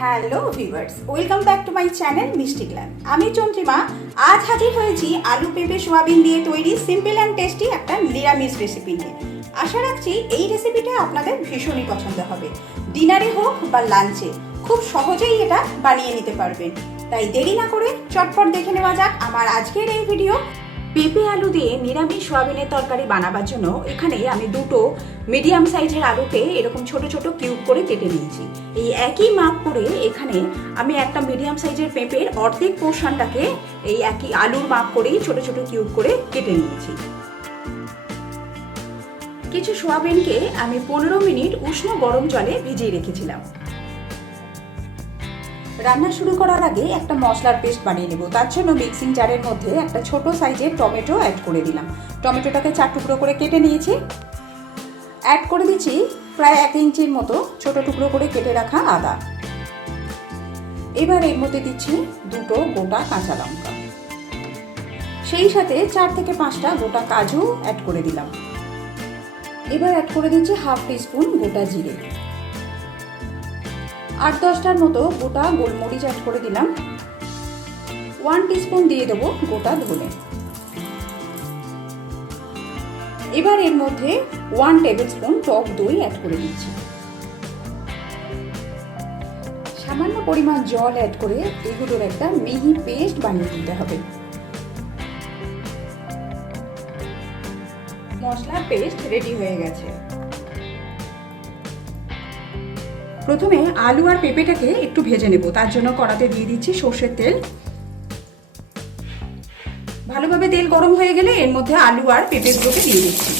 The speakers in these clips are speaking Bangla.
Hello viewers, welcome back to my channel মিষ্টি গ্ল্যাম। আমি চন্দ্রিমা আজ হাজির হয়েছি আলু পেঁপে সোয়াবিন দিয়ে তৈরি সিম্পল অ্যান্ড টেস্টি একটা নিরামিষ রেসিপি নিয়ে। আশা রাখছি এই রেসিপিটা আপনাদের ভীষণই পছন্দ হবে। ডিনারে হোক বা লাঞ্চে খুব সহজেই এটা বানিয়ে নিতে পারবেন। তাই দেরি না করে চটপট দেখে নেওয়া যাক আমার আজকের এই ভিডিও। পেঁপে আলু দিয়ে নিরামিষ সোয়াবিনের তরকারি বানাবার জন্য এখানে আমি দুটো মিডিয়াম সাইজের আলুকে এরকম ছোট ছোট কিউব করে কেটে নিয়েছি। এই একই মাপ করে এখানে আমি একটা মিডিয়াম সাইজের পেঁপের অর্ধেক পোর্শনটাকে এই একই আলুর মাপ করেই ছোট ছোট কিউব করে কেটে নিয়েছি। কিছু সোয়াবিনকে আমি 15 মিনিট উষ্ণ গরম জলে ভিজিয়ে রেখেছিলাম। রান্না শুরু করার আগে একটা মশলার পেস্ট বানিয়ে নেব। তার জন্য মিক্সিং জারের মধ্যে একটা ছোট সাইজের টমেটো অ্যাড করে দিলাম। টমেটোটাকে 4 টুকরো করে কেটে নিয়েছি। অ্যাড করে দিচ্ছি প্রায় 1 ইঞ্চির মতো ছোট টুকরো করে কেটে রাখা আদা। এবার এর মধ্যে দিচ্ছি দুটো গোটা কাঁচা লঙ্কা, সেই সাথে 4 থেকে 5টা গোটা কাজু অ্যাড করে দিলাম। এবার অ্যাড করে দিচ্ছি হাফ টিস্পুন গোটা জিরে, 8-10টার মতো গোটা গোলমরিচ অ্যাড করে দিলাম। 1 টিস্পুন দিয়ে দেবো গোটা ধনে। এবার এর মধ্যে 1 টেবিলস্পুন টক দই অ্যাড করে দিচ্ছি। সামান্য পরিমাণ জল অ্যাড করে এগুলোর একটা মিহি পেস্ট বানিয়ে নিতে হবে। মশলার পেস্ট রেডি হয়ে গেছে। প্রথমে আলু আর পেঁপেটাকে একটু ভেজে নেব। তার জন্য কড়াতে দিয়ে দিচ্ছি সর্ষের তেল। ভালোভাবে তেল গরম হয়ে গেলে এর মধ্যে আলু আর পেঁপেগুলোকে দিয়ে দিচ্ছি।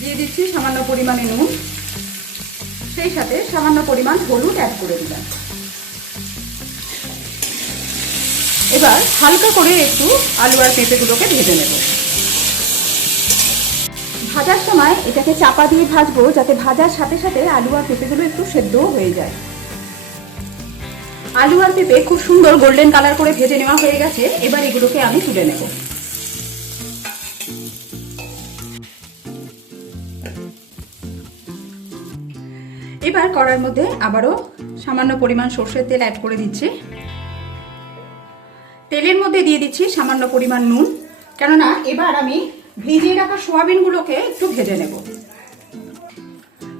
দিয়ে দিচ্ছি সামান্য পরিমাণে নুন, সেই সাথে সামান্য পরিমাণ হলুদ অ্যাড করে দিলাম। এবার হালকা করে একটু আলু আর পেঁপেগুলোকে ভেজে নেব। ভাজার সময় এটাকে চাপা দিয়ে ভাজবো, যাতে ভাজার সাথে সাথে আলু আর পেঁপেগুলো একটু সেদ্ধও হয়ে যায়। আলু আর পেঁপে খুব সুন্দর গোল্ডেন কালার করে ভেজে নেওয়া হয়ে গেছে। এবার এগুলোকে আমি তুলে নেব। এবার কড়ার মধ্যে আবারও সামান্য পরিমাণ সর্ষের তেল অ্যাড করে দিচ্ছি। তেলের মধ্যে দিয়ে দিচ্ছি সামান্য পরিমাণ নুন, কেননা এবার আমি ভিজিয়ে রাখা সোয়াবিনগুলোকে একটু ভেজে নেব।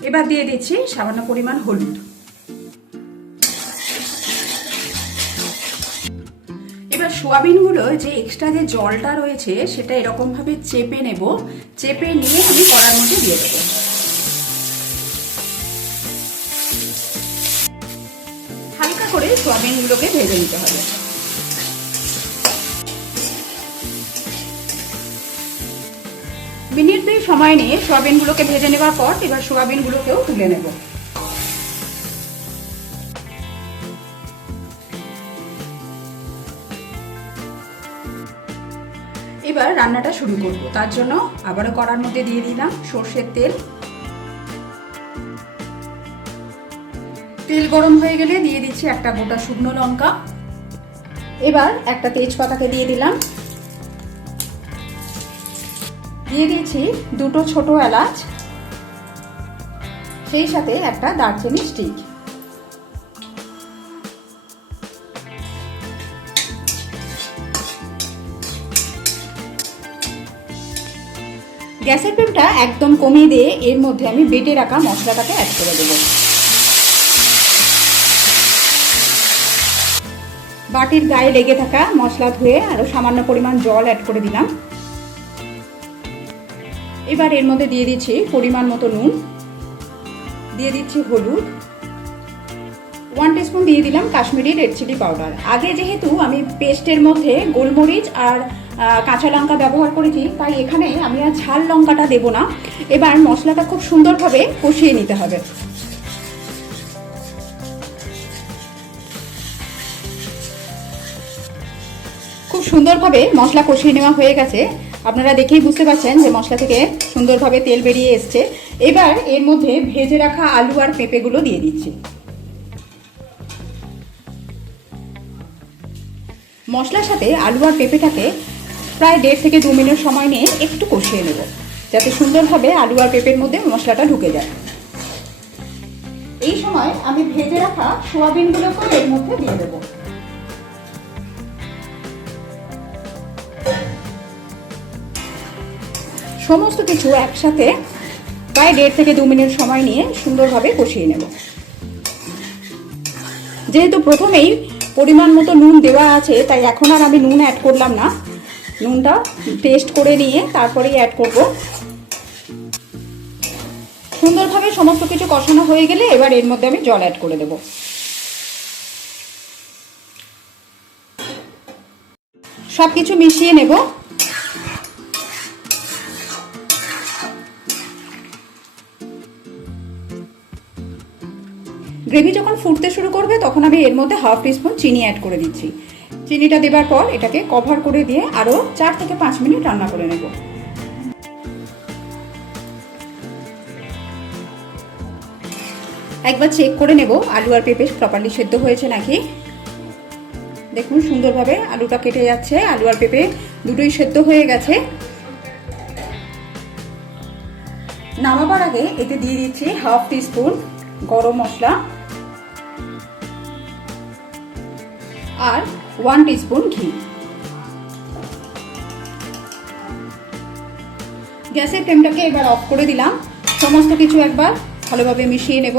এবার দিয়ে দিচ্ছি সামান্য পরিমাণ হলুদ। এবার সোয়াবিনগুলো যে এক্সট্রা যে জলটা রয়েছে সেটা এরকম ভাবে চেপে নেব। চেপে নিয়ে আমি কড়ার মধ্যে দিয়ে দেবো। হালকা করে সোয়াবিনগুলোকে ভেজে নিতে হবে। মিনিট 2 সময় নিয়ে সোয়াবিনগুলোকে ভেজে নেওয়ার পর এবার সোয়াবিনগুলোকেও তুলে নেব। এবার রান্নাটা শুরু করব। তার জন্য আবারও কড়ার মধ্যে দিয়ে দিলাম সর্ষের তেল। তেল গরম হয়ে গেলে দিয়ে দিচ্ছি একটা গোটা শুকনো লঙ্কা। এবার একটা তেজপাতাকে দিয়ে দিলাম। দিয়ে দিয়েছি দুটো ছোট এলাচ, সেই সাথে একটা দারচিনি স্টিক। গ্যাসের ফ্লেমটা একদম কমিয়ে দিয়ে এর মধ্যে আমি বেটে রাখা মশলাটাকে অ্যাড করে দেব। বাটির গায়ে লেগে থাকা মশলা ধুয়ে আরো সামান্য পরিমাণ জল অ্যাড করে দিলাম। এবার এর মধ্যে দিয়ে দিচ্ছি পরিমাণ মতো নুন, দিয়ে দিচ্ছি হলুদ, 1 টিস্পুন দিয়ে দিলাম কাশ্মীরি রেড চিলি পাউডার। আগে যেহেতু আমি পেস্টের মধ্যে গোলমরিচ আর কাঁচা লঙ্কা ব্যবহার করেছি, তাই এখানে আমি আর ঝাল লঙ্কাটা দেব না। এবার মশলাটা খুব সুন্দরভাবে কষিয়ে নিতে হবে। খুব সুন্দরভাবে মশলা কষিয়ে নেওয়া হয়ে গেছে। আপনারা দেখেই বুঝতে পারছেন যে মশলা থেকে সুন্দরভাবে তেল বেরিয়ে এসছে। এবার এর মধ্যে ভেজে রাখা আলু আর পেঁপেগুলো দিয়ে দিচ্ছি। মশলার সাথে আলু আর পেঁপেটাকে প্রায় 1.5 থেকে 2 মিনিট সময় নিয়ে একটু কষিয়ে নেব। যাতে সুন্দরভাবে আলু আর পেঁপের মধ্যে মশলাটা ঢুকে যায়। এই সময় আমি ভেজে রাখা সোয়াবিনগুলোকেও এর মধ্যে দিয়ে দেবো। সমস্ত কিছু একসাথে প্রায় 1.5 থেকে 2 মিনিট সময় নিয়ে সুন্দরভাবে কষিয়ে নেব। যেহেতু প্রথমেই পরিমাণ মতো নুন দেওয়া আছে, তাই এখন আর আমি নুন অ্যাড করলাম না। নুনটা টেস্ট করে নিয়ে তারপরেই অ্যাড করব। সুন্দরভাবে সমস্ত কিছু কষানো হয়ে গেলে এবার এর মধ্যে আমি জল অ্যাড করে দেব। সব কিছু মিশিয়ে নেব। গ্রেভি যখন ফুটতে শুরু করবে তখন আমি এর মধ্যে 1/2 টিস্পুন চিনি অ্যাড করে দিচ্ছি। চিনিটা দেবার পর এটাকে কভার করে দিয়ে আরও 4 থেকে 5 মিনিট রান্না করে নেব। একবার চেক করে নেব আলু আর পেঁপে প্রপারলি সেদ্ধ হয়েছে নাকি। দেখুন সুন্দরভাবে আলুটা কেটে যাচ্ছে, আলু আর পেঁপে দুটোই সেদ্ধ হয়ে গেছে। নামাবার আগে এতে দিয়ে দিচ্ছি 1/2 টিস্পুন গরম মশলা আর 1 টিস্পুন ঘি। গ্যাসের ফ্লেমটাকে এবার অফ করে দিলাম। সমস্ত কিছু একবার ভালোভাবে মিশিয়ে নেব।